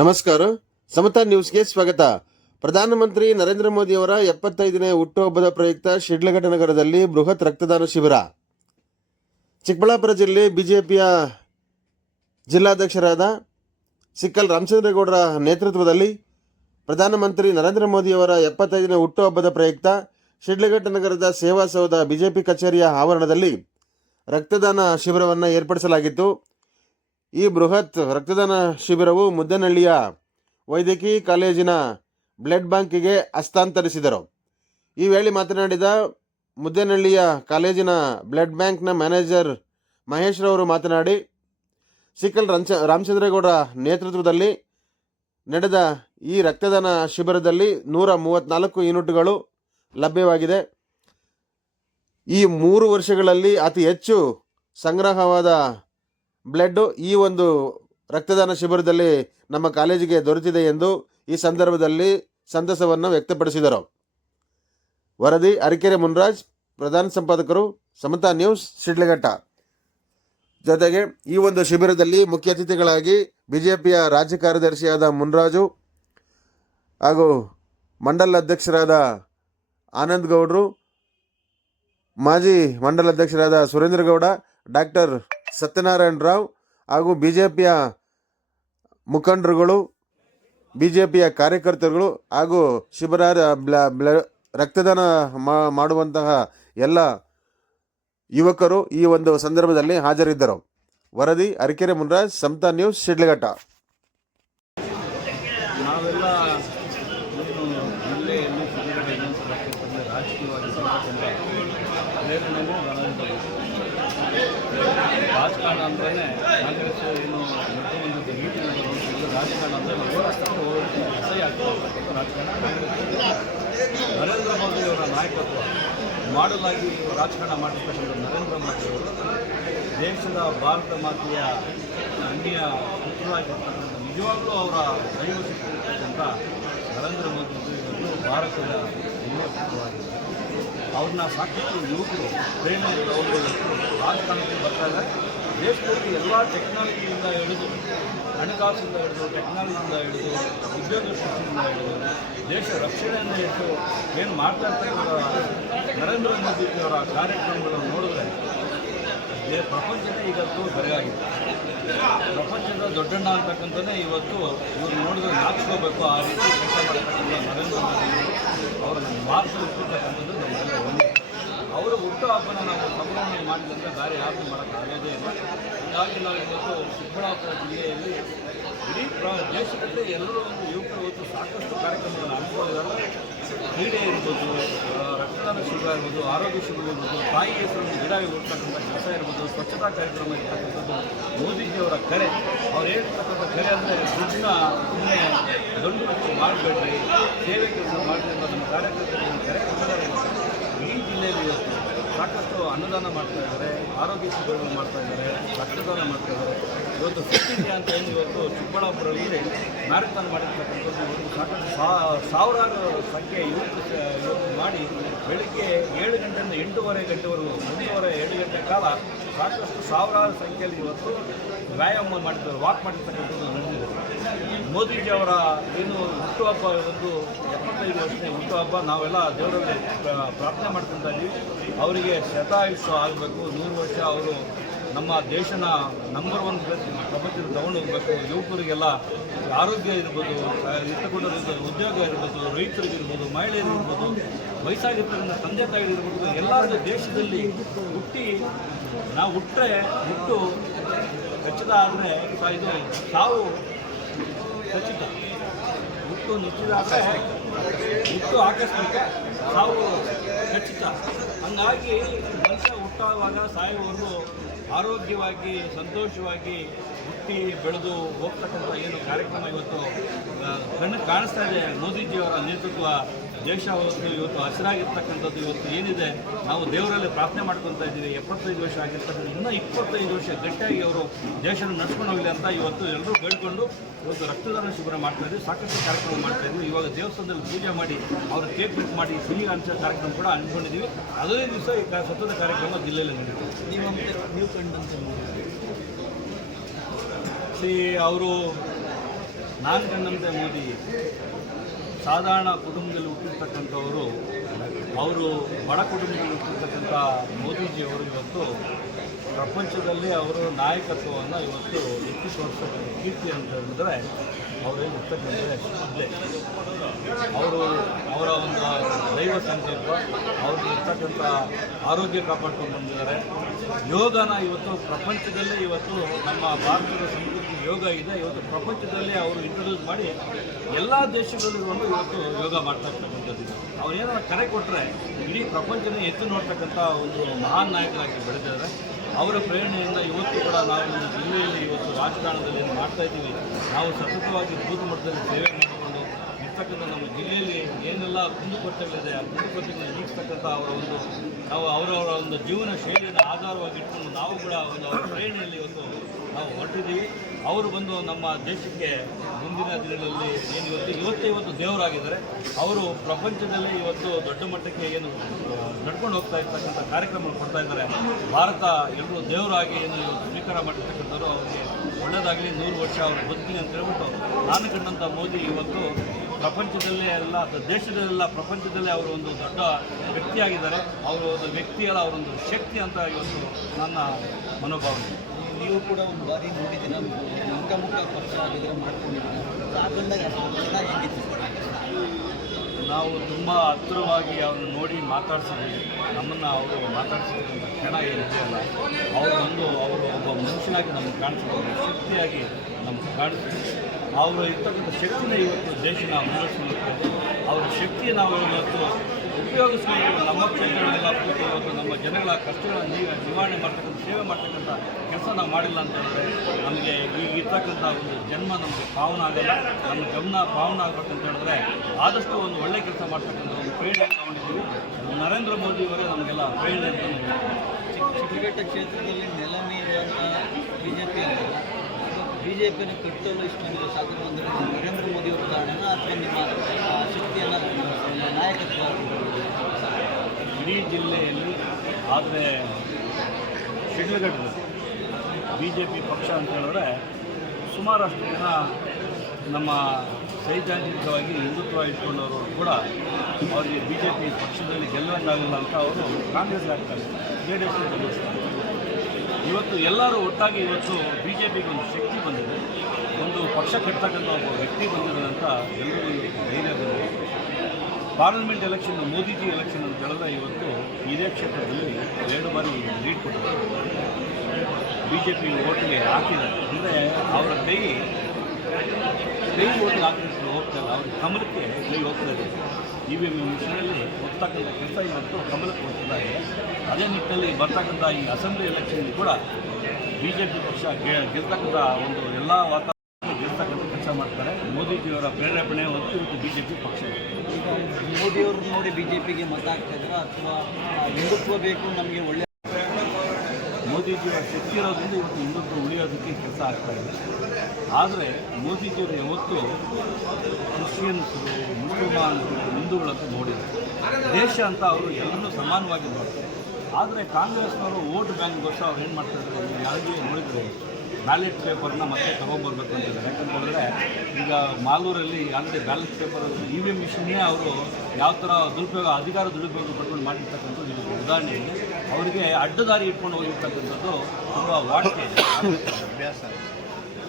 ನಮಸ್ಕಾರ. ಸಮತಾ ನ್ಯೂಸ್ಗೆ ಸ್ವಾಗತ. ಪ್ರಧಾನಮಂತ್ರಿ ನರೇಂದ್ರ ಮೋದಿಯವರ 75ನೇ ಹುಟ್ಟುಹಬ್ಬದ ಪ್ರಯುಕ್ತ ಶಿಡ್ಲಘಟ್ಟ ನಗರದಲ್ಲಿ ಬೃಹತ್ ರಕ್ತದಾನ ಶಿಬಿರ. ಚಿಕ್ಕಬಳ್ಳಾಪುರ ಜಿಲ್ಲೆ ಬಿಜೆಪಿಯ ಜಿಲ್ಲಾಧ್ಯಕ್ಷರಾದ ಸಿಕ್ಕಲ್ ರಾಮಚಂದ್ರೇಗೌಡರ ನೇತೃತ್ವದಲ್ಲಿ ಪ್ರಧಾನಮಂತ್ರಿ ನರೇಂದ್ರ ಮೋದಿಯವರ 75ನೇ ಹುಟ್ಟುಹಬ್ಬದ ಪ್ರಯುಕ್ತ ಶಿಡ್ಲಘಟ್ಟ ನಗರದ ಸೇವಾ ಸೌಧ ಬಿಜೆಪಿ ಕಚೇರಿಯ ಆವರಣದಲ್ಲಿ ರಕ್ತದಾನ ಶಿಬಿರವನ್ನು ಏರ್ಪಡಿಸಲಾಗಿತ್ತು. ಈ ಬೃಹತ್ ರಕ್ತದಾನ ಶಿಬಿರವು ಮುದ್ದೇನಹಳ್ಳಿಯ ವೈದ್ಯಕೀಯ ಕಾಲೇಜಿನ ಬ್ಲಡ್ ಬ್ಯಾಂಕಿಗೆ ಹಸ್ತಾಂತರಿಸಿದರು. ಈ ವೇಳೆ ಮಾತನಾಡಿದ ಮುದ್ದೇನಹಳ್ಳಿಯ ಕಾಲೇಜಿನ ಬ್ಲಡ್ ಬ್ಯಾಂಕ್ನ ಮ್ಯಾನೇಜರ್ ಮಹೇಶ್ ರವರು ಮಾತನಾಡಿ, ಸಿಕ್ಕಲ್ ರಾಮಚಂದ್ರೇಗೌಡರ ನೇತೃತ್ವದಲ್ಲಿ ನಡೆದ ಈ ರಕ್ತದಾನ ಶಿಬಿರದಲ್ಲಿ 134 ಯೂನಿಟ್ಗಳು ಲಭ್ಯವಾಗಿದೆ. ಈ 3 ವರ್ಷಗಳಲ್ಲಿ ಅತಿ ಹೆಚ್ಚು ಸಂಗ್ರಹವಾದ ಬ್ಲಡ್ ಈ ಒಂದು ರಕ್ತದಾನ ಶಿಬಿರದಲ್ಲಿ ನಮ್ಮ ಕಾಲೇಜಿಗೆ ದೊರೆತಿದೆ ಎಂದು ಈ ಸಂದರ್ಭದಲ್ಲಿ ಸಂತಸವನ್ನು ವ್ಯಕ್ತಪಡಿಸಿದರು. ವರದಿ ಅರಕೆರೆ ಮುನ್ರಾಜ್, ಪ್ರಧಾನ ಸಂಪಾದಕರು, ಸಮತಾ ನ್ಯೂಸ್, ಶಿಡ್ಲಘಟ್ಟ. ಜೊತೆಗೆ ಈ ಒಂದು ಶಿಬಿರದಲ್ಲಿ ಮುಖ್ಯ ಅತಿಥಿಗಳಾಗಿ ಬಿಜೆಪಿಯ ರಾಜ್ಯ ಕಾರ್ಯದರ್ಶಿಯಾದ ಮುನ್ರಾಜು ಹಾಗೂ ಮಂಡಲ ಅಧ್ಯಕ್ಷರಾದ ಆನಂದ್ ಗೌಡ್ರು, ಮಾಜಿ ಮಂಡಲ ಅಧ್ಯಕ್ಷರಾದ ಸುರೇಂದ್ರ ಗೌಡ, ಡಾಕ್ಟರ್ ಸತ್ಯನಾರಾಯಣ ರಾವ್ ಹಾಗೂ ಬಿಜೆಪಿಯ ಮುಖಂಡರುಗಳು, ಬಿಜೆಪಿಯ ಕಾರ್ಯಕರ್ತರುಗಳು ಹಾಗೂ ಶಿಬಿರ ರಕ್ತದಾನ ಮಾಡುವಂತಹ ಎಲ್ಲ ಯುವಕರು ಈ ಒಂದು ಸಂದರ್ಭದಲ್ಲಿ ಹಾಜರಿದ್ದರು. ವರದಿ ಅರಕೆರೆ ಮುನ್ರಾಜ್, ಸಮತಾ ನ್ಯೂಸ್, ಶಿಡ್ಲಘಟ್ಟ. ನಾವೆಲ್ಲ ಜಿಲ್ಲೆಯಲ್ಲಿ ರಾಜಕೀಯವಾಗಿ ರಾಜಕಾರಣ ಅಂದ್ರೆ ಕಾಂಗ್ರೆಸ್ ಏನು ಮುಖ್ಯಮಂತ್ರಿ ನೀತಿಗಳನ್ನು ನೋಡ್ತಿದ್ದು ರಾಜಕಾರಣ ಅಂದರೆ ಅಸಹ್ಯ ಆಗ್ತದೆ. ರಾಜಕಾರಣ ನರೇಂದ್ರ ಮೋದಿಯವರ ನಾಯಕತ್ವ ಮಾಡಲಾಗಿ ರಾಜಕಾರಣ ಮಾಡಿರ್ತಕ್ಕಂಥ ನರೇಂದ್ರ ಮೋದಿಯವರು ದೇಶದ ಭಾರತ ಮಾತೆಯ ಅನ್ಯ ಪುತ್ರರಾಗಿರ್ತಕ್ಕಂಥ ನಿಜವಾಗ್ಲೂ ಅವರ ದೈವ ಸಿಕ್ಕಿರ್ತಕ್ಕಂಥ ನರೇಂದ್ರ ಮೋದಿ ಇವತ್ತು ಭಾರತದ ಅನ್ಯ ಪುತ್ರರಾಗಿದ್ದಾರೆ. ಅವ್ರನ್ನ ಸಾಕಷ್ಟು ಯುವಕರು ಪ್ರೇರಣೆ ತಗೊಂಡು ರಾಜಕಾರಣಕ್ಕೆ ಬರ್ತಾರೆ. ದೇಶದಲ್ಲಿ ಎಲ್ಲ ಟೆಕ್ನಾಲಜಿಯಿಂದ ಹಿಡಿದು, ಹಣಕಾಸಿಂದ ಹಿಡಿದು, ಟೆಕ್ನಾಲಜಿಯಿಂದ ಹಿಡಿದು, ಉದ್ಯೋಗ ಸೃಷ್ಟಿಯಿಂದ ಹಿಡಿದು, ದೇಶ ರಕ್ಷಣೆಯಿಂದ ಹಿಡಿದು ಏನು ಮಾಡ್ತಾ ಇರ್ತಕ್ಕಂಥ ನರೇಂದ್ರ ಮೋದಿಯವರ ಕಾರ್ಯಕ್ರಮಗಳನ್ನು ನೋಡಿದ್ರೆ ಪ್ರಪಂಚನೇ ಇವತ್ತು ಬೆರಗಾಗಿದೆ. ಪ್ರಪಂಚದ ದೊಡ್ಡಣ್ಣ ಅಂತಕ್ಕಂಥದ್ದೇ ಇವತ್ತು ಇವರು ನೋಡಿದ್ರೆ ನಾಚಿಕೋಬೇಕು. ಆ ರೀತಿ ಕೆಲಸ ಮಾಡ್ತಕ್ಕಂಥ ನರೇಂದ್ರ ಮೋದಿ ಅವರ ಮಾರ್ಗದರ್ಶಿರ್ತಕ್ಕಂಥದ್ದು ನಮ್ಮೆಲ್ಲ ಒಂದು. ಅವರ ಹುಟ್ಟುಹಬ್ಬನ ನಾವು ಸಂಭ್ರಮಣೆ ಮಾಡಿದಂದರೆ ಬೇರೆ ಯಾರು ಮಾಡೋಕ್ಕಾಗೋದೇ ಇಲ್ಲ. ಹೀಗಾಗಿ ನಾವು ಇವತ್ತು ಚಿಕ್ಕಬಳ್ಳಾಪುರ ಜಿಲ್ಲೆಯಲ್ಲಿ ಇಡೀ ದೇಶದಲ್ಲಿ ಎಲ್ಲರೂ ಒಂದು ಯುವಕರು ಇವತ್ತು ಸಾಕಷ್ಟು ಕಾರ್ಯಕ್ರಮಗಳನ್ನು ಹಮ್ಮಿಕೊಂಡಿದ್ದಾರೆ. ಕ್ರೀಡೆ ಇರ್ಬೋದು, ರಕ್ತದಾನ ಶಿಬಿರ ಇರ್ಬೋದು, ಆರೋಗ್ಯ ಶಿಬಿರ ಇರ್ಬೋದು, ತಾಯಿ ಹೆಸರನ್ನು ಗಿಡ ಇರ್ತಕ್ಕಂಥ ಕೆಲಸ ಇರ್ಬೋದು, ಸ್ವಚ್ಛತಾ ಕಾರ್ಯಕ್ರಮ ಇರ್ತಕ್ಕಂಥದ್ದು ಮೋದಿಜಿಯವರ ಕರೆ. ಅವ್ರು ಹೇಳ್ತಕ್ಕಂಥ ಕರೆ ಅಂದರೆ ದುಡ್ಡನ್ನ ಸುಮ್ಮನೆ ದೊಡ್ಡ ಮಾಡಬೇಡ್ರಿ, ಸೇವೆ ಕೆಲಸ ಮಾಡಲಿ ಅನ್ನೋ ನಮ್ಮ ಕಾರ್ಯಕರ್ತರಿಗೆ ಕರೆ ಕೊಟ್ಟಿದ್ದಾರೆ. ಈ ಜಿಲ್ಲೆಯಲ್ಲಿ ಇವತ್ತು ಸಾಕಷ್ಟು ಅನ್ನದಾನ ಮಾಡ್ತಾ ಇದ್ದಾರೆ, ಆರೋಗ್ಯ ಶಿಬಿರಗಳು ಮಾಡ್ತಾ ಇದ್ದಾರೆ, ರಕ್ತದಾನ ಮಾಡ್ತಾ ಇದ್ದಾರೆ. ಇವತ್ತು ಫಿಟ್ ಅಂತ ಏನು ಇವತ್ತು ಚಿಕ್ಕಬಳ್ಳಾಪುರದಲ್ಲಿ ಮ್ಯಾರಥಾನ್ ಮಾಡಿರ್ತಕ್ಕಂಥದ್ದು ಇವತ್ತು ಸಾಕಷ್ಟು ಸಾವಿರಾರು ಸಂಖ್ಯೆ ಇವತ್ತು ಮಾಡಿ ಬೆಳಿಗ್ಗೆ 7 ಗಂಟೆಯಿಂದ 8:30 ಗಂಟೆವರೆಗೂ 2 ಗಂಟೆ ಕಾಲ ಸಾಕಷ್ಟು ಸಾವಿರಾರು ಸಂಖ್ಯೆಯಲ್ಲಿ ಇವತ್ತು ವ್ಯಾಯಾಮ ಮಾಡಿದ್ದಾರೆ, ವಾಕ್ ಮಾಡಿರ್ತಕ್ಕಂಥದ್ದು ನಡೆದಿದೆ. ಮೋದಿಜಿಯವರ ಏನು ಹುಟ್ಟುಹಬ್ಬ ಒಂದು 75 ವರ್ಷದ ಹುಟ್ಟುಹಬ್ಬ ನಾವೆಲ್ಲ ದೇವರಲ್ಲಿ ಪ್ರಾರ್ಥನೆ ಮಾಡ್ಕೊತಾ ಇದ್ದೀವಿ. ಅವರಿಗೆ ಶತಾಯುಷ್ಯ ಆಗಬೇಕು, 100 ವರ್ಷ ಅವರು ನಮ್ಮ ದೇಶನ ನಂಬರ್ 1 ಪ್ರಪಂಚದ ತಗೊಂಡು ಹೋಗಬೇಕು. ಯುವಕರಿಗೆಲ್ಲ ಆರೋಗ್ಯ ಇರ್ಬೋದು, ಇರ್ತಕ್ಕಂಥ ಉದ್ಯೋಗ ಇರ್ಬೋದು, ರೈತರಿಗಿರ್ಬೋದು, ಮಹಿಳೆಯರಿರ್ಬೋದು, ವಯಸ್ಸಾಗಿರ್ತಕ್ಕಂಥ ತಂದೆ ತಾಯಿಗಳಿರ್ಬೋದು, ಎಲ್ಲರೂ ದೇಶದಲ್ಲಿ ಹುಟ್ಟಿ ನಾವು ಹುಟ್ಟು ಖಚಿತ ಆದರೆ ಇದು ಸಾವು ಖಚಿತ. ಹುಟ್ಟು ನಿಶ್ಚಿತ ಆದರೆ ಹುಟ್ಟು ಆಕಸ್ಮಿಕ, ಸಾವು ಖಚಿತ. ಹಂಗಾಗಿ ಮನುಷ್ಯ ಹುಟ್ಟುವಾಗ ಸಾಯುವವರೆಗೂ ಆರೋಗ್ಯವಾಗಿ ಸಂತೋಷವಾಗಿ ಹುಟ್ಟಿ ಬೆಳೆದು ಹೋಗ್ತಕ್ಕಂಥ ಏನು ಕಾರ್ಯಕ್ರಮ ಇವತ್ತು ಕಣ್ಣಿಗೆ ಕಾಣಿಸ್ತಾ ಇದೆ. ಮೋದಿಜಿಯವರ ನೇತೃತ್ವ ದೇಶ ಇವತ್ತು ಹಸಿರಾಗಿರ್ತಕ್ಕಂಥದ್ದು ಇವತ್ತು ಏನಿದೆ ನಾವು ದೇವರಲ್ಲಿ ಪ್ರಾರ್ಥನೆ ಮಾಡ್ಕೊತಾ ಇದ್ದೀವಿ. 75 ವರ್ಷ ಆಗಿರ್ತಕ್ಕಂಥ ಇನ್ನೂ 25 ವರ್ಷ ಗಟ್ಟಿಯಾಗಿ ಅವರು ದೇಶನ ನಡ್ಸ್ಕೊಂಡು ಹೋಗಲಿ ಅಂತ ಇವತ್ತು ಎಲ್ಲರೂ ಬೇಡ್ಕೊಂಡು ಇವತ್ತು ರಕ್ತದಾನ ಶಿಬಿರ ಮಾಡ್ತಾ ಇದ್ದೀವಿ. ಸಾಕಷ್ಟು ಕಾರ್ಯಕ್ರಮ ಮಾಡ್ತಾ ಇದ್ದೀವಿ. ಇವಾಗ ದೇವಸ್ಥಾನದಲ್ಲಿ ಪೂಜೆ ಮಾಡಿ ಅವರು ಕೇಕ್ ಕಟ್ ಮಾಡಿ ಸಿಹಿ ಹಂಚೋ ಕಾರ್ಯಕ್ರಮ ಕೂಡ ಅಂದ್ಕೊಂಡಿದ್ದೀವಿ. ಅದೇ ದಿವಸ ಈ ಸ್ವಚ್ಛತಾ ಕಾರ್ಯಕ್ರಮ ಜಿಲ್ಲೆಯಲ್ಲಿ ನಡೀತದೆ. ನೀವು ಕಂಡಂತೆ ಅವರು ನಾನು ಕಂಡಂತೆ ಮೋದಿ ಸಾಧಾರಣ ಕುಟುಂಬದಲ್ಲಿ ಹುಟ್ಟಿರ್ತಕ್ಕಂಥವರು, ಅವರು ಬಡ ಕುಟುಂಬದಲ್ಲಿ ಹುಟ್ಟಿರ್ತಕ್ಕಂಥ ಮೋದಿಜಿಯವರು ಇವತ್ತು ಪ್ರಪಂಚದಲ್ಲಿ ಅವರು ನಾಯಕತ್ವವನ್ನು ಇವತ್ತು ಎತ್ತಿ ತೋರಿಸ್ತಕ್ಕಂಥ ಕೀರ್ತಿ ಅಂತ ಹೇಳಿದ್ರೆ ಅವರೇನು ಇರ್ತಕ್ಕಂಥ ಇದ್ದೇ ಅವರು ಅವರ ಒಂದು ದೈವ ಸಂಕಲ್ಪ, ಅವ್ರಿಗೆ ಇರ್ತಕ್ಕಂಥ ಆರೋಗ್ಯ ಕಾಪಾಡ್ಕೊಂಡು ಬಂದಿದ್ದಾರೆ. ಯೋಗನ ಇವತ್ತು ಪ್ರಪಂಚದಲ್ಲೇ ಇವತ್ತು ನಮ್ಮ ಭಾರತದ ಸಂಸ್ಕೃತಿ ಯೋಗ ಇದೆ. ಇವತ್ತು ಪ್ರಪಂಚದಲ್ಲೇ ಅವರು ಇಂಟ್ರೊಡ್ಯೂಸ್ ಮಾಡಿ ಎಲ್ಲ ದೇಶಗಳಲ್ಲೂ ಇವತ್ತು ಯೋಗ ಮಾಡ್ತಾ ಇರ್ತಕ್ಕಂಥದ್ದು. ಅವರೇನೋ ಕರೆ ಕೊಟ್ಟರೆ ಇಡೀ ಪ್ರಪಂಚನೇ ಎತ್ತು ನೋಡ್ತಕ್ಕಂಥ ಒಂದು ಮಹಾನ್ ನಾಯಕರಾಗಿ ಬೆಳೆದಿದ್ದಾರೆ. ಅವರ ಪ್ರೇರಣೆಯಿಂದ ಇವತ್ತು ಕೂಡ ನಾವು ಒಂದು ಜಿಲ್ಲೆಯಲ್ಲಿ ಇವತ್ತು ರಾಜಕಾರಣದಲ್ಲಿ ಏನು ಮಾಡ್ತಾಯಿದ್ದೀವಿ, ನಾವು ಸತತವಾಗಿ ಬೂತ್ ಮಟ್ಟದಲ್ಲಿ ಸೇವೆ ಮಾಡಿಕೊಂಡು ಇರ್ತಕ್ಕಂಥ ನಮ್ಮ ಜಿಲ್ಲೆಯಲ್ಲಿ ಏನೆಲ್ಲ ಕುಂದುಕೊರತೆಗಳಿದೆ ಆ ಕುಂದುಕೊರತೆಗಳನ್ನು ನೀಗಿಸ್ತಕ್ಕಂಥ ಅವರವರ ಒಂದು ಜೀವನ ಶೈಲಿಯನ್ನು ಆಧಾರವಾಗಿ ಇಟ್ಕೊಂಡು ನಾವು ಕೂಡ ಒಂದು ಅವರ ಪ್ರೇರಣೆಯಲ್ಲಿ ಇವತ್ತು ನಾವು ಹೊರಟಿದ್ದೀವಿ. ಅವರು ಬಂದು ನಮ್ಮ ದೇಶಕ್ಕೆ ಮುಂದಿನ ದಿನಗಳಲ್ಲಿ ಏನು ಇವತ್ತು ದೇವರಾಗಿದ್ದಾರೆ. ಅವರು ಪ್ರಪಂಚದಲ್ಲಿ ಇವತ್ತು ದೊಡ್ಡ ಮಟ್ಟಕ್ಕೆ ಏನು ನಡ್ಕೊಂಡು ಹೋಗ್ತಾ ಇರ್ತಕ್ಕಂಥ ಕಾರ್ಯಕ್ರಮ ಕೊಡ್ತಾ ಇದ್ದಾರೆ. ಭಾರತ ಎಲ್ಲರೂ ದೇವರಾಗಿ ಏನು ಸ್ವೀಕಾರ ಮಾಡಿರ್ತಕ್ಕಂಥವ್ರು ಅವರಿಗೆ ಒಳ್ಳೆಯದಾಗಲಿ, 100 ವರ್ಷ ಅವರು ಬದುಕಲಿ ಅಂತ ಹೇಳ್ಬಿಟ್ಟು ನಾನು ಕಂಡಂಥ ಮೋದಿ ಇವತ್ತು ಪ್ರಪಂಚದಲ್ಲೇ ಅಲ್ಲ, ದೇಶದಲ್ಲೆಲ್ಲ ಪ್ರಪಂಚದಲ್ಲೇ ಅವರು ಒಂದು ದೊಡ್ಡ ವ್ಯಕ್ತಿಯಾಗಿದ್ದಾರೆ. ಅವರು ಒಂದು ವ್ಯಕ್ತಿಯಲ್ಲ, ಅವರೊಂದು ಶಕ್ತಿ ಅಂತ ಇವತ್ತು ನನ್ನ ಮನೋಭಾವನೆ. ನೀವು ಕೂಡ ಒಂದು ಬಾರಿ ನೋಡಿದ್ದೀರ, ಮುಖ ಪಕ್ಷ ಆಗಿದ್ರೆ ಮಾಡ್ಕೊಂಡಿದ್ದೀರ, ಅದರಿಂದ ಚೆನ್ನಾಗಿತ್ತು. ನಾವು ತುಂಬ ಹತ್ತಿರವಾಗಿ ಅವ್ರನ್ನ ನೋಡಿ ಮಾತಾಡ್ಸಿದ್ವಿ. ನಮ್ಮನ್ನು ಅವರು ಮಾತಾಡ್ಸಿರ್ತಕ್ಕಂಥ ಕ್ಷಣ ಏನಿದೆಯಲ್ಲ, ಅವರು ಒಬ್ಬ ಮನುಷ್ಯನಾಗಿ ನಮಗೆ ಕಾಣಿಸ್ತಾರೆ, ಶಕ್ತಿಯಾಗಿ ನಮಗೆ ಕಾಣಿಸ್ತೀವಿ. ಅವರು ಇರ್ತಕ್ಕಂಥ ಶಕ್ತಿನ ಇವತ್ತು ದೇಶನ ಮುನ್ನಡೆಸಲಿಕ್ಕೆ ಅವರ ಶಕ್ತಿ ನಾವು ಇವತ್ತು ಉಪಯೋಗಿಸ್ಕೊಂಡು ನಮ್ಮ ಕ್ಷೇತ್ರಗಳೆಲ್ಲ ಕೂತು ಇವತ್ತು ನಮ್ಮ ಜನಗಳ ಕಷ್ಟಗಳನ್ನು ನಿವಾರಣೆ ಮಾಡ್ತಕ್ಕಂಥ ಸೇವೆ ಮಾಡ್ತಕ್ಕಂಥ ಕೆಲಸ ನಾವು ಮಾಡಿಲ್ಲ ಅಂತಂದರೆ ನಮಗೆ ಈಗ ಇರ್ತಕ್ಕಂಥ ಒಂದು ಜನ್ಮ ನಮಗೆ ಪಾವನ ಆಗಲ್ಲ. ನಮ್ಮ ಗಮನ ಪಾವನ ಆಗಬೇಕಂತ ಹೇಳಿದ್ರೆ ಆದಷ್ಟು ಒಂದು ಒಳ್ಳೆ ಕೆಲಸ ಮಾಡ್ತಕ್ಕಂಥ ಒಂದು ಪ್ರೇರಣೆ ತಗೊಂಡಿದ್ದೀವಿ. ನರೇಂದ್ರ ಮೋದಿಯವರೇ ನಮಗೆಲ್ಲ ಪ್ರೇರಣೆ ಅಂತ. ಚಿತ್ರಘಟ್ಟ ಕ್ಷೇತ್ರದಲ್ಲಿ ನೆಲ ಮೀರುವಂಥ ಬಿಜೆಪಿಯನ್ನು ಕಟ್ಟಲು ಇಷ್ಟೊಂದು ಸಾಕು ಬಂದರೆ ನರೇಂದ್ರ ಮೋದಿಯವರ ಕಾರಣ ಅಥವಾ ನಿಮ್ಮ ಶಕ್ತಿಯನ್ನು ನಾಯಕತ್ವ ಇಡೀ ಜಿಲ್ಲೆಯಲ್ಲಿ. ಆದರೆ ಶಿಡ್ಲಘಟ್ಟದಲ್ಲಿ BJP ಪಕ್ಷ ಅಂತ ಹೇಳಿದ್ರೆ ಸುಮಾರಷ್ಟು ಜನ ನಮ್ಮ ಸೈದ್ಧಾಂತಿಕವಾಗಿ ಹಿಂದುತ್ವ ಇಟ್ಕೊಂಡವರು ಕೂಡ ಅವರಿಗೆ BJP ಪಕ್ಷದಲ್ಲಿ ಗೆಲ್ಲುವಂತಾಗಲ್ಲ ಅಂತ ಅವರು ಕಾಂಗ್ರೆಸ್ ಆಗ್ತಾರೆ, JDS ಗೆಲ್ಲಿಸ್ತಾರೆ. ಇವತ್ತು ಎಲ್ಲರೂ ಒಟ್ಟಾಗಿ ಇವತ್ತು BJPಗೆ ಒಂದು ಶಕ್ತಿ ಬಂದಿದೆ, ಒಂದು ಪಕ್ಷ ಕಟ್ತಕ್ಕಂಥ ಒಬ್ಬ ವ್ಯಕ್ತಿ ಬಂದಿದೆ ಅಂತ ಎಲ್ಲರಿಗೂ ಧೈರ್ಯ ಬಂದಿದೆ. ಪಾರ್ಲಿಮೆಂಟ್ ಎಲೆಕ್ಷನ್, ಮೋದಿಜಿ ಎಲೆಕ್ಷನ್ ಅಂತ ಹೇಳಿದ್ರೆ ಇವತ್ತು ಇದೇ ಕ್ಷೇತ್ರದಲ್ಲಿ 2 ಬಾರಿ ಲೀಡ್ ಕೊಟ್ಟಿದ್ದಾರೆ. BJP ಓಟ್ಗೆ ಹಾಕಿದ್ದಾರೆ ಅಂದರೆ ಅವರ ಕೈ ಓಟ್ಗೆ ಹಾಕಿದ್ರೆ ಹೋಗ್ತಾ ಇಲ್ಲ, ಅವ್ರ ಕಮಲಕ್ಕೆ ಕೈ ಹೋಗ್ತಾ ಇದೆ. EVM ಮಿಷನಲ್ಲಿ ಹೋಗ್ತಕ್ಕಂಥ ಕೆಲಸ ಇವತ್ತು ಕಮಲಕ್ಕೆ ಹೋಗ್ತಾ ಇದೆ. ಅದೇ ನಿಟ್ಟಿನಲ್ಲಿ ಬರ್ತಕ್ಕಂಥ ಈ ಅಸೆಂಬ್ಲಿ ಎಲೆಕ್ಷನ್ಗೆ ಕೂಡ BJP ಪಕ್ಷ ಗೆಲ್ತಕ್ಕಂಥ ಒಂದು ಎಲ್ಲ ವಾತಾವರಣ ಗೆಲ್ತಕ್ಕಂಥ ಕೆಲಸ ಮಾಡ್ತಾರೆ. ಮೋದಿಜಿಯವರ ಪ್ರೇರೇಪಣೆ ಹೊತ್ತು ಇವತ್ತು BJP ಪಕ್ಷ. ಈಗ ಮೋದಿಯವ್ರನ್ನ ನೋಡಿ BJPಗೆ ಮತ ಹಾಕ್ತಿದ್ರೆ ಅಥವಾ ಹಿಂದುತ್ವ ಬೇಕು ನಮಗೆ ಒಳ್ಳೆ ಮೋದಿಜಿಯವರ ಶಕ್ತಿ ಇರೋದ್ರಿಂದ ಇವತ್ತು ಹಿಂದುತ್ವ ಉಳಿಯೋದಕ್ಕೆ ಕೆಲಸ ಆಗ್ತಾ ಇದೆ. ಆದರೆ ಮೋದಿಜಿಯವರು ಯಾವತ್ತು ಕ್ರಿಶ್ಚಿಯನ್ಸರು, ಮುಸಲ್ಮಾನರು, ಹಿಂದೂಗಳಂತ ನೋಡಿದ್ದಾರೆ. ದೇಶ ಅಂತ ಅವರು ಎಲ್ಲರೂ ಸಮಾನವಾಗಿ ನೋಡ್ತಾರೆ. ಆದರೆ ಕಾಂಗ್ರೆಸ್ನವರು ವೋಟ್ ಬ್ಯಾಂಕ್ಗೋಸ್ಕರ ಅವ್ರು ಏನು ಮಾಡ್ತಾಯಿದ್ದಾರೆ, ಯಾವುದೇ ನೋಡಿದರೆ ಬ್ಯಾಲೆಟ್ ಪೇಪರ್ನ ಮತ್ತೆ ತೊಗೊಂಬರ್ಬೇಕು ಅಂತಿದ್ದಾರೆ. ಯಾಕಂತ ಹೇಳಿದ್ರೆ ಈಗ ಮಾಲೂರಲ್ಲಿ ಆಲ್ರೆಡಿ ಬ್ಯಾಲೆಟ್ ಪೇಪರ್ EVM ಮಿಷನ್ನೇ ಅವರು ಯಾವ ಥರ ಅಧಿಕಾರ ದುರುಪಯೋಗ ಪಡ್ಕೊಂಡು ಮಾಡಿರ್ತಕ್ಕಂಥದ್ದು ಇದು ಉದಾಹರಣೆ. ಅವರಿಗೆ ಅಡ್ಡದಾರಿ ಇಟ್ಕೊಂಡು ಹೋಗಿರ್ತಕ್ಕಂಥದ್ದು ತುಂಬ ವಾಡಿಕೆ ಅಭ್ಯಾಸ.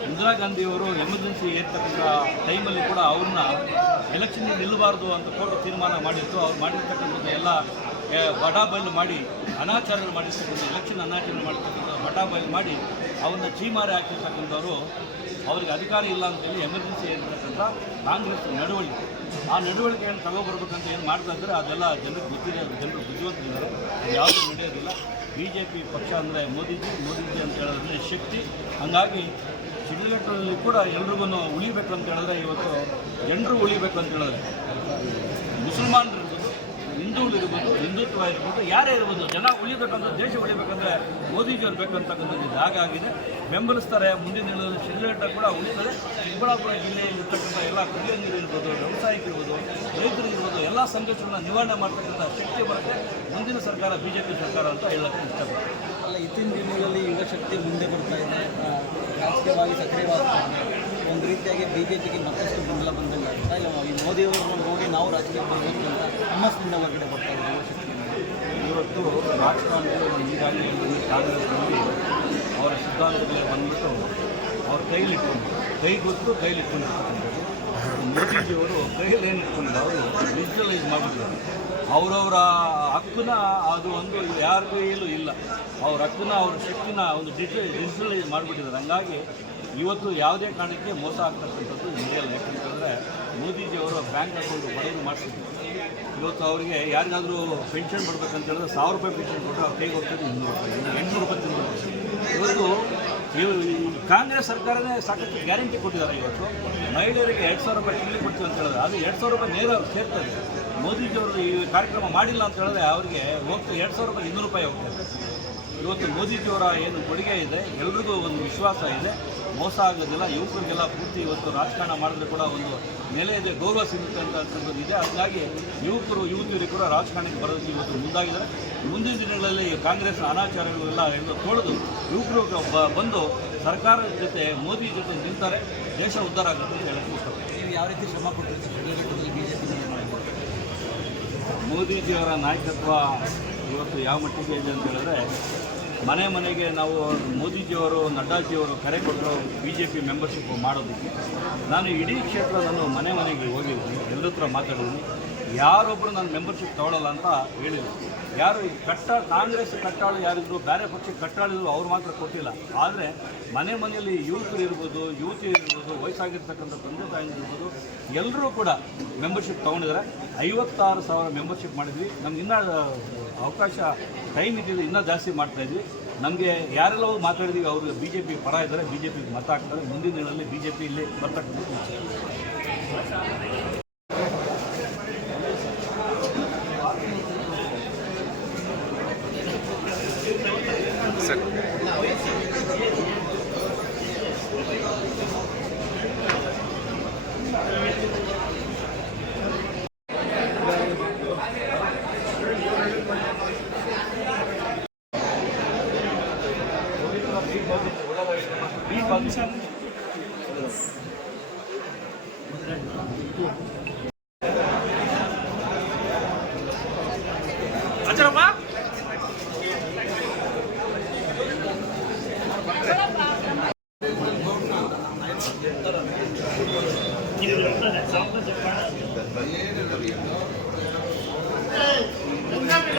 ಇಂದಿರಾ ಗಾಂಧಿಯವರು ಎಮರ್ಜೆನ್ಸಿ ಏರ್ತಕ್ಕಂಥ ಟೈಮಲ್ಲಿ ಕೂಡ ಅವ್ರನ್ನ ಎಲೆಕ್ಷನ್ಗೆ ನಿಲ್ಲಬಾರ್ದು ಅಂತ ಕೋರ್ಟ್ ತೀರ್ಮಾನ ಮಾಡಿತ್ತು. ಅವ್ರು ಮಾಡಿರ್ತಕ್ಕಂಥದ್ದು ಎಲ್ಲ ಬಟಾಬಯಲು ಮಾಡಿ ಅನಾಚಾರ ಮಾಡಿರ್ತಕ್ಕಂಥ ಎಲೆಕ್ಷನ್ ಅನಾಚರಣೆ ಮಾಡಿರ್ತಕ್ಕಂಥ ಬಟಾಬಯಲು ಮಾಡಿ ಅವ್ರನ್ನ ಚೀಮಾರಿ ಹಾಕಿರ್ತಕ್ಕಂಥವ್ರು, ಅವ್ರಿಗೆ ಅಧಿಕಾರ ಇಲ್ಲ ಅಂತೇಳಿ ಎಮರ್ಜೆನ್ಸಿ ಇರ್ತಕ್ಕಂಥ ಕಾಂಗ್ರೆಸ್ ನಡವಳಿಕೆ. ಆ ನಡವಳಿಕೆಯನ್ನು ತಗೊಬರ್ಬೇಕಂತ ಏನು ಮಾಡ್ತಾ ಇದ್ದಾರೆ ಅದೆಲ್ಲ ಜನರಿಗೆ ಗೊತ್ತಿದೆ, ಜನರು ಬುದ್ಧಿವಂತರಿದ್ದಾರೆ, ಅದು ಯಾವುದೂ ನಡೆಯೋದಿಲ್ಲ. BJP ಪಕ್ಷ ಅಂದರೆ ಮೋದಿಜಿ ಅಂತ ಹೇಳೋದ್ರೆ ಶಕ್ತಿ. ಹಾಗಾಗಿ ಶಿಡ್ಲಘಟ್ಟದಲ್ಲಿ ಕೂಡ ಎಲ್ರಿಗೂ ಉಳಿಬೇಕು ಅಂತ ಹೇಳಿದ್ರೆ ಇವತ್ತು ಜನರು ಉಳಿಬೇಕು ಅಂತ ಹೇಳಿದ್ರೆ ಮುಸಲ್ಮಾನರು ಇರ್ಬೋದು, ಹಿಂದೂಗಳಿರ್ಬೋದು, ಹಿಂದುತ್ವ ಇರ್ಬೋದು, ಯಾರೇ ಇರ್ಬೋದು, ಜನ ಉಳಿಬೇಕಂದ್ರೆ, ದೇಶ ಉಳಿಬೇಕಂದ್ರೆ ಮೋದಿಜಿಯವ್ರು ಬೇಕಂತಕ್ಕಂಥದ್ದು ಹಾಗಾಗಿದೆ. ಬೆಂಬಲಿಸ್ತಾರೆ. ಮುಂದಿನ ದಿನದಲ್ಲಿ ಶಿಡ್ಲಘಟ್ಟ ಕೂಡ ಉಳಿತದೆ. ಚಿಕ್ಕಬಳ್ಳಾಪುರ ಜಿಲ್ಲೆಯಲ್ಲಿರ್ತಕ್ಕಂಥ ಎಲ್ಲ ಕುಡಿಯೋ ನೀರು ಇರ್ಬೋದು, ವ್ಯವಸಾಯಕ್ಕಿರ್ಬೋದು, ರೈತರಿರ್ಬೋದು, ಎಲ್ಲ ಸಂಘರ್ಷಗಳನ್ನ ನಿವಾರಣೆ ಮಾಡ್ತಕ್ಕಂಥ ಶಕ್ತಿ ಬರುತ್ತೆ ಮುಂದಿನ ಸರ್ಕಾರ BJP ಸರ್ಕಾರ ಅಂತ ಹೇಳಕ್ಕೆ ಇಷ್ಟಪಡ್ತೀನಿ. ಅಲ್ಲ, ಇತ್ತೀನ ದಿನಗಳಲ್ಲಿ ಯುವಶಕ್ತಿ ಮುಂದೆ ಬರ್ತಾ ಇದೆ, ರಾಜಕೀಯವಾಗಿ ಸಕ್ರಿಯವಾಗ್ತಾ ಇದೆ. ಒಂದು ರೀತಿಯಾಗಿ BJPಗೆ ಮತ್ತಷ್ಟು ಬೆಂಬಲ ಬಂದಂಗೆ ಆಗ್ತಾ ಈ ಮೋದಿಯವರನ್ನು ನೋಡಿ ನಾವು ರಾಜಕೀಯ ಬರಬೇಕು ಅಂತ ಹುಮ್ಮಸ್ಸಿನಿಂದ ಹೊರಗಡೆ ಬರ್ತಾ ಇದೆ ಯುವಶಕ್ತಿ. ಇವತ್ತು ರಾಜಕಾರಣದಲ್ಲಿ ಈಗಾಗಲೇ ಕಾಂಗ್ರೆಸ್ನಲ್ಲಿ ಅವರ ಸಿದ್ಧಾಂತದಲ್ಲಿ ಬಂದ್ಬಿಟ್ಟು ಅವ್ರ ಕೈ ಗೊತ್ತು ಕೈಲಿಟ್ಕೊಂಡಿರ್ತಕ್ಕಂಥದ್ದು. ಮೋದಿಜಿಯವರು ಕೈಯಲ್ಲಿ ಏನು ಇಟ್ಕೊಂಡಿಲ್ಲ, ಅವರು ಡಿಜಿಟಲೈಸ್ ಮಾಡಿದ್ದಾರೆ. ಅವರವರ ಹಕ್ಕನ್ನ ಅದು ಒಂದು ಯಾರ ಕೈಯಲ್ಲೂ ಇಲ್ಲ. ಅವ್ರ ಹಕ್ಕನ್ನ ಅವ್ರ ಶಕ್ತಿನ ಒಂದು ಡಿಜಿಟಲೈಸ್ ಮಾಡಿಬಿಟ್ಟಿದ್ದಾರೆ. ಹಂಗಾಗಿ ಇವತ್ತು ಯಾವುದೇ ಕಾರಣಕ್ಕೆ ಮೋಸ ಆಗ್ತಕ್ಕಂಥದ್ದು ನಡೆಯಲ್ಲ. ಯಾಕಂತಂದರೆ ಮೋದಿಜಿಯವರು ಬ್ಯಾಂಕ್ ಅಕೌಂಟ್ ಬರೆದು ಮಾಡಿಸಿದ್ರು. ಇವತ್ತು ಅವರಿಗೆ ಯಾರಿಗಾದರೂ ಪೆನ್ಷನ್ ಬರಬೇಕಂತ ಹೇಳಿದ್ರೆ 1000 ರೂಪಾಯಿ ಪೆನ್ಷನ್ ಕೊಟ್ಟರೆ ಅವ್ರ ಕೈಗೆ ಹೋಗ್ತದೆ 800 ರೂಪಾಯಿ ತಿಂಗಳು. ಇವತ್ತು ಕಾಂಗ್ರೆಸ್ ಸರ್ಕಾರನೇ ಸಾಕಷ್ಟು ಗ್ಯಾರಂಟಿ ಕೊಟ್ಟಿದ್ದಾರೆ. ಇವತ್ತು ಮಹಿಳೆಯರಿಗೆ 2000 ರೂಪಾಯಿ ತಿಂಗಳಿಗೆ ಕೊಡ್ತೀವಿ ಅಂತ ಹೇಳಿದ್ರೆ ಅದು 2000 ರೂಪಾಯಿ ನೇರ ಸೇರ್ತದೆ. ಮೋದಿಜಿಯವರು ಈ ಕಾರ್ಯಕ್ರಮ ಮಾಡಿಲ್ಲ ಅಂತ ಹೇಳಿದ್ರೆ ಅವರಿಗೆ ಹೋಗ್ತದೆ 2000 ರೂಪಾಯಿ 200 ರೂಪಾಯಿ ಹೋಗ್ತದೆ. ಇವತ್ತು ಮೋದಿಜಿಯವರ ಏನು ಕೊಡುಗೆ ಇದೆ, ಎಲ್ರಿಗೂ ಒಂದು ವಿಶ್ವಾಸ ಇದೆ, ಮೋಸ ಆಗೋದಿಲ್ಲ. ಯುವಕರಿಗೆಲ್ಲ ಪೂರ್ತಿ ಇವತ್ತು ರಾಜಕಾರಣ ಮಾಡಿದ್ರೆ ಕೂಡ ಒಂದು ನೆಲೆ ಇದೆ, ಗೌರವ ಸಿಗುತ್ತೆ ಅಂತಕ್ಕಂಥದ್ದು ಇದೆ. ಹಾಗಾಗಿ ಯುವತಿಯರು ಕೂಡ ರಾಜಕಾರಣಕ್ಕೆ ಬರೋದಕ್ಕೆ ಇವತ್ತು ಮುಂದಾಗಿದ್ದಾರೆ. ಮುಂದಿನ ದಿನಗಳಲ್ಲಿ ಕಾಂಗ್ರೆಸ್ ಅನಾಚಾರಗಳೆಲ್ಲ ಎಲ್ಲ ತೊಳೆದು ಯುವಕರು ಬಂದು ಸರ್ಕಾರದ ಜೊತೆ ಮೋದಿ ಜೊತೆ ನಿಂತಾರೆ, ದೇಶ ಉದ್ಧಾರ ಆಗುತ್ತೆ ಅಂತ ಹೇಳಕ್ಕೆ ಇಷ್ಟಪಡ್ತೀನಿ. ನೀವು ಯಾವ ರೀತಿ ಶ್ರಮ ಕೊಟ್ಟಿರ್ತೀರಿ BJP? ಮೋದಿಜಿಯವರ ನಾಯಕತ್ವ ಇವತ್ತು ಯಾವ ಮಟ್ಟಿಗೆ ಇದೆ ಅಂತ ಹೇಳಿದ್ರೆ, ಮನೆಗೆ ನಾವು ಮೋದಿಜಿಯವರು ನಡ್ಡಾಜಿಯವರು ಕರೆ ಕೊಟ್ಟರು BJP ಮೆಂಬರ್ಶಿಪ್ ಮಾಡೋದಕ್ಕೆ. ನಾನು ಇಡೀ ಕ್ಷೇತ್ರ ನಾನು ಮನೆಗೆ ಹೋಗಿದ್ದೀನಿ, ಎಲ್ಲರ ಹತ್ರ ಮಾತಾಡಿದ್ದೀನಿ. ಯಾರೊಬ್ಬರು ನಾನು ಮೆಂಬರ್ಶಿಪ್ ತೊಗೊಳ್ಳಲ್ಲ ಅಂತ ಹೇಳಿಲ್ಲ. ಯಾರು ಕಾಂಗ್ರೆಸ್ ಕಟ್ಟಾಳು ಯಾರಿದ್ರು, ಬೇರೆ ಪಕ್ಷಕ್ಕೆ ಕಟ್ಟಾಳಿದ್ರು, ಅವ್ರು ಮಾತ್ರ ಕೊಟ್ಟಿಲ್ಲ. ಆದರೆ ಮನೆಯಲ್ಲಿ ಯುವಕರು ಇರ್ಬೋದು, ಯುವತಿಯರು ಇರ್ಬೋದು, ವಯಸ್ಸಾಗಿರ್ತಕ್ಕಂಥ ತಂದೆ ತಾಯಿ ಇರ್ಬೋದು, ಎಲ್ಲರೂ ಕೂಡ ಮೆಂಬರ್ಶಿಪ್ ತೊಗೊಂಡಿದ್ದಾರೆ. 56,000 ಮೆಂಬರ್ಶಿಪ್ ಮಾಡಿದ್ವಿ. ನಮ್ಗೆ ಇನ್ನೂ ಅವಕಾಶ ಟೈಮ್ ಇದ್ದಿದ್ದು ಇನ್ನೂ ಜಾಸ್ತಿ ಮಾಡ್ತಾಯಿದ್ವಿ. ನಮಗೆ ಯಾರೆಲ್ಲ ಮಾತಾಡಿದ್ವಿ ಅವರು BJP ಪರ ಇದ್ದಾರೆ, BJPಗೆ ಮತ ಹಾಕ್ತಾರೆ. ಮುಂದಿನ ದಿನಗಳಲ್ಲಿ BJP ಇಲ್ಲಿ ಬರ್ತಕ್ಕಂಥದ್ದು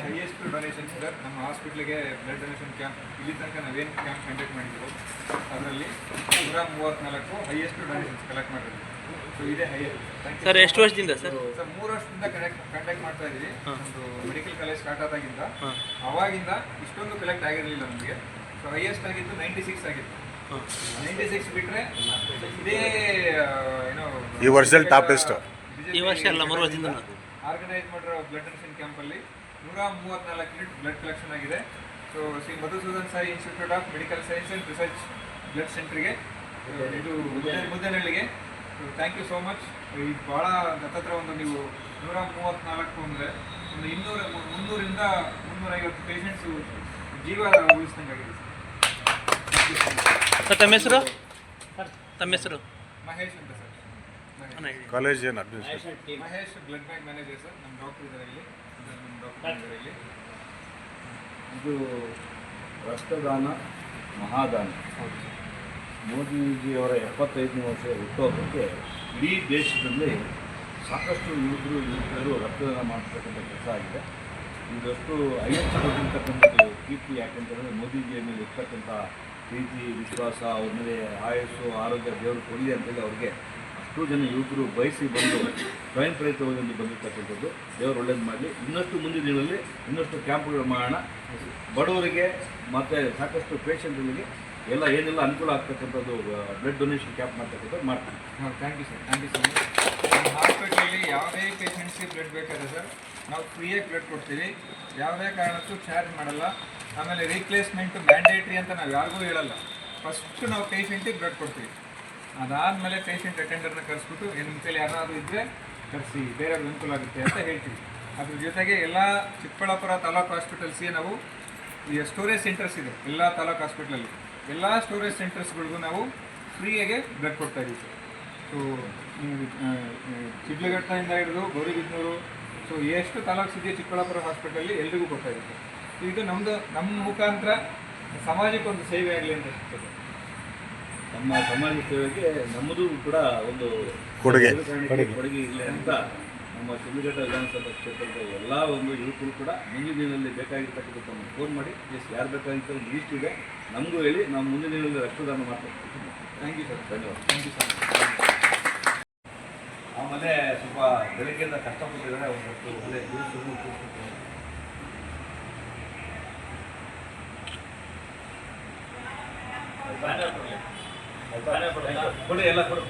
ಹೈಯೆಸ್ಟ್ ಡೊನೇಷನ್ ಸರ್. ನಮ್ಮ ಹಾಸ್ಪಿಟ್ಲಿಗೆ ಬ್ಲಡ್ ಡೊನೇಷನ್ ಕ್ಯಾಂಪ್ ಇಲ್ಲಿ ತನಕ ನಾವೇನು ಕ್ಯಾಂಪ್ ಕಂಡಕ್ಟ್ ಮಾಡಿದ್ರು ಅದರಲ್ಲಿ 134 ಹೈಯೆಸ್ಟ್ ಡೊನೇಷನ್ಸ್ ಕಲೆಕ್ಟ್ ಮಾಡಿದ್ವಿ. ಸೊ ಇದೇ ಹೈಯೆಸ್ಟ್ ಸರ್. ಎಷ್ಟು ವರ್ಷದಿಂದ ಸರ್? 3 ವರ್ಷದಿಂದ ಕಂಡಕ್ಟ್ ಮಾಡ್ತಾ ಇದ್ದೀವಿ. ಒಂದು ಮೆಡಿಕಲ್ ಕಾಲೇಜ್ ಸ್ಟಾರ್ಟ್ ಆದಾಗಿಂದ ಅವಾಗಿಂದ ಇಷ್ಟೊಂದು ಕಲೆಕ್ಟ್ ಆಗಿರಲಿಲ್ಲ ನಮಗೆ. ಸೊ ಹೈಯೆಸ್ಟ್ ಆಗಿದ್ದು 96 ಆಗಿತ್ತು. 96 ಬಿಟ್ಟರೆ ಇದೇ ಏನೋ ಈ ವರ್ಷದಲ್ಲಿ ಟಾಪ್ ಎಷ್ಟು ಈ ವರ್ಷ ಅಲ್ಲ, 3 ವರ್ಷದಿಂದ ಆರ್ಗನೈಸ್ ಮಾಡಿರೋ ಬ್ಲಡ್ ಡೊನೇಷನ್ ಕ್ಯಾಂಪಲ್ಲಿ 134 ಯೂನಿಟ್ ಬ್ಲಡ್ ಕಲೆಕ್ಷನ್ ಆಗಿದೆ. So Shri Madhusudan Sai Institute of Medical Science and Research blood ಸೆಂಟ್ರಿಗೆ ಇದು ಮುದ್ದೇನಹಳ್ಳಿಗೆ ಥ್ಯಾಂಕ್ ಯು ಸೋ ಮಚ್. ಇದು ಭಾಳ ಹತ್ತತ್ರ ಒಂದು ನೀವು 134 ಅಂದರೆ ಒಂದು 300ರಿಂದ 350 ಪೇಷಂಟ್ಸು ಜೀವ ಉಳಿಸ್ದಂಗಾಗಿದೆ ಸರ್. ತಮ್ಮ ಹೆಸರು? ಮಹೇಶ್ ಅಂತ ಸರ್. ಕಾಲೇಜ್ ಏನು administration Mahesh blood bank manager sir. ನಮ್ಮ ಡಾಕ್ಟರ್ ಇದ್ದಾರೆ ಇಲ್ಲಿ, ನಮ್ಮ ಡಾಕ್ಟರ್ ಇದ್ದಾರೆ ಇಲ್ಲಿ. ಇದು ರಕ್ತದಾನ ಮಹಾದಾನ. ಮೋದಿಜಿಯವರ 75ನೇ ವರ್ಷ ಹುಟ್ಟುಹಬ್ಬಕ್ಕೆ ಇಡೀ ದೇಶದಲ್ಲಿ ಸಾಕಷ್ಟು ಯುವಕರು ರಕ್ತದಾನ ಮಾಡ್ತಕ್ಕಂಥ ಕೆಲಸ ಆಗಿದೆ. ಇದಷ್ಟು ಹೈಯೆಸ್ಟ್ ಕೊಟ್ಟಿರ್ತಕ್ಕಂಥದ್ದು ಕೀರ್ತಿ. ಯಾಕೆಂತಂದರೆ ಮೋದಿಜಿಯ ಮೇಲೆ ಇರ್ತಕ್ಕಂಥ ಪ್ರೀತಿ, ವಿಶ್ವಾಸ, ಅವ್ರ ಮೇಲೆ ಆಯಸ್ಸು, ಆರೋಗ್ಯ ದೇವರು ಕೊಡಲಿ ಅಂತೇಳಿ ಅವ್ರಿಗೆ ಅಷ್ಟು ಜನ ಯುವಕರು ಬಯಸಿ ಬಂದು ಸ್ವಯಂ ಪ್ರೇರಿತವಾಗಿ ಬಂದಿರ್ತಕ್ಕಂಥದ್ದು. ದೇವರು ಒಳ್ಳೇದು ಮಾಡಲಿ. ಇನ್ನಷ್ಟು ಮುಂದಿನ ದಿನಗಳಲ್ಲಿ ಇನ್ನಷ್ಟು ಕ್ಯಾಂಪ್ಗಳು ಮಾಡೋಣ. ಬಡವರಿಗೆ ಮತ್ತು ಸಾಕಷ್ಟು ಪೇಷಂಟ್ಗಳಿಗೆ ಎಲ್ಲ ಏನೆಲ್ಲ ಅನುಕೂಲ ಆಗ್ತಕ್ಕಂಥದ್ದು ಬ್ಲಡ್ ಡೊನೇಷನ್ ಕ್ಯಾಂಪ್ ಮಾಡ್ತಕ್ಕಂಥದ್ದು ಮಾಡ್ತೀವಿ. Thank you sir. Thank you so much. ನಮ್ಮ ಹಾಸ್ಪಿಟ್ಲಲ್ಲಿ ಯಾವುದೇ ಪೇಷಂಟ್ಸ್ಗೆ ಬ್ಲಡ್ ಬೇಕಾದ್ರೆ ಸರ್ ನಾವು ಫ್ರೀಯಾಗಿ ಬ್ಲಡ್ ಕೊಡ್ತೀವಿ. ಯಾವುದೇ ಕಾರಣಕ್ಕೂ ಚಾರ್ಜ್ ಮಾಡಲ್ಲ. ಆಮೇಲೆ ರೀಪ್ಲೇಸ್ಮೆಂಟು ಮ್ಯಾಂಡೇಟ್ರಿ ಅಂತ ನಾವು ಯಾರಿಗೂ ಹೇಳಲ್ಲ. ಫಸ್ಟು ನಾವು ಪೇಷಂಟಿಗೆ ಬ್ಲಡ್ ಕೊಡ್ತೀವಿ. ಅದಾದಮೇಲೆ ಪೇಷಂಟ್ ಅಟೆಂಡರ್ನ ಕರೆಸ್ಬಿಟ್ಟು ನಿಮ್ಮ ಕೈಲಿ ಯಾರಾದರೂ ಇದ್ದರೆ ಕರೆಸಿ, ಬೇರೆಯವ್ರಿಗೆ ಅನುಕೂಲ ಆಗುತ್ತೆ ಅಂತ ಹೇಳ್ತೀವಿ. ಅದ್ರ ಜೊತೆಗೆ ಎಲ್ಲ ಚಿಕ್ಕಬಳ್ಳಾಪುರ ತಾಲೂಕು ಹಾಸ್ಪಿಟಲ್ಸ್ಗೆ ನಾವು ಈ ಸ್ಟೋರೇಜ್ ಸೆಂಟರ್ಸ್ ಇದೆ ಎಲ್ಲ ತಾಲೂಕು ಹಾಸ್ಪಿಟ್ಲಲ್ಲಿ. ಎಲ್ಲ ಸ್ಟೋರೇಜ್ ಸೆಂಟರ್ಸ್ಗಳಿಗೂ ನಾವು ಫ್ರೀಯಾಗೆ ಬ್ಲಡ್ ಕೊಡ್ತಾ ಇದ್ದೀವಿ ಸರ್. ಸೊ ಶಿಡ್ಲಘಟ್ಟದಿಂದ ಹಿಡಿದು ಗೌರಿಬಿದನೂರು, ಸೊ ಎಷ್ಟು ತಾಲೂಕು ಇದೆಯೋ ಚಿಕ್ಕಬಳ್ಳಾಪುರ ಹಾಸ್ಪಿಟಲಲ್ಲಿ ಎಲ್ರಿಗೂ ಕೊಡ್ತಾ ಇದ್ದೀವಿ ಸರ್. ಸೊ ಇದು ನಮ್ಮ ಮುಖಾಂತರ ಸಮಾಜಕ್ಕೆ ಒಂದು ಸೇವೆ ಆಗಲಿ ಅಂತ ಅನಿಸ್ತದೆ. ನಮ್ಮ ಸಮಾಜ ಸೇವೆಗೆ ನಮ್ಮದು ಕೂಡ ಒಂದು ಕೊಡುಗೆ ಇರಲಿ ಅಂತ ನಮ್ಮ ಶಿಡ್ಲಘಟ್ಟ ವಿಧಾನಸಭಾ ಕ್ಷೇತ್ರದ ಎಲ್ಲ ಒಂದು ಯುವಕರು ಕೂಡ ಮುಂದಿನ ದಿನದಲ್ಲಿ ಬೇಕಾಗಿರ್ತಕ್ಕಂಥ ಫೋನ್ ಮಾಡಿ ಯಾರು ಬೇಕಾಗಿತ್ತು ಒಂದು ಲೀಸ್ಟ್ ಇದೆ ನಮಗೂ ಹೇಳಿ ನಾವು ಮುಂದಿನ ದಿನದಲ್ಲಿ ರಕ್ತದಾನ ಮಾಡ್ತೀವಿ. Thank you sir. ಧನ್ಯವಾದ. Thank you sir. ಆಮೇಲೆ ಸ್ವಲ್ಪ ಬೆಳಗ್ಗೆಯಿಂದ ಕಷ್ಟಪಟ್ಟಿದ್ದಾರೆ ಒಂದಷ್ಟು ಒಳ್ಳೆ ಕೊಡಿ ಎಲ್ಲ ಕೊಡಿ.